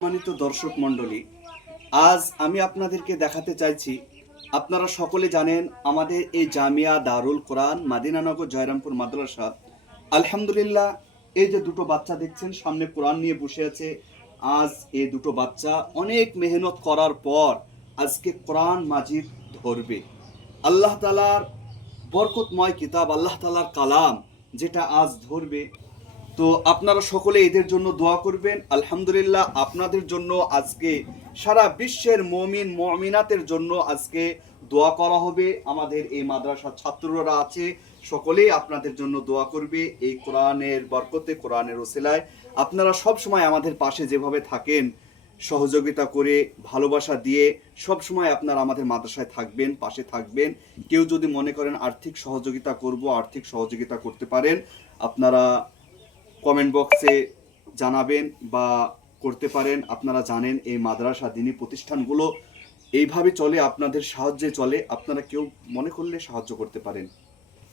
সম্মানিত দর্শক মণ্ডলী, আজ আমি আপনাদেরকে দেখাতে চাইছি। আপনারা সকলে জানেন আমাদের এই জামিয়া দারুল কোরআন মাদিনানগর জয়রামপুর মাদ্রাসা, আলহামদুলিল্লাহ, এই যে দুটো বাচ্চা দেখছেন সামনে কোরআন নিয়ে বসে আছে। আজ এই দুটো বাচ্চা অনেক মেহনত করার পর আজকে কোরআন মাজিদ ধরবে। আল্লাহ তাআলার বরকতময় কিতাব, আল্লাহ তাআলার কালাম, যেটা আজ ধরবে। তো আপনারা সকলে এদের জন্য দোয়া করবেন। আলহামদুলিল্লাহ, আপনাদের জন্য আজকে সারা বিশ্বের মুমিন মুমিনাতের জন্য আজকে দোয়া করা হবে। আমাদের এই মাদ্রাসার ছাত্ররা আছে, সকলেই আপনাদের জন্য দোয়া করবে। এই কোরআনের বরকতে, কোরআনের ওসিলায় আপনারা সব সময় আমাদের পাশে যেভাবে থাকেন, সহযোগিতা করে, ভালোবাসা দিয়ে সব সময় আপনারা আমাদের মাদ্রাসায় থাকবেন, পাশে থাকবেন। কেউ যদি মনে করেন আর্থিক সহযোগিতা করব, আর্থিক সহযোগিতা করতে পারেন, আপনারা কমেন্ট বক্সে জানাবেন বা করতে পারেন। আপনারা জানেন এই মাদ্রাসা দ্বীনী প্রতিষ্ঠানগুলো এইভাবে চলে, আপনাদের সাহায্যে চলে। আপনারা কেউ মনে করলে সাহায্য করতে পারেন।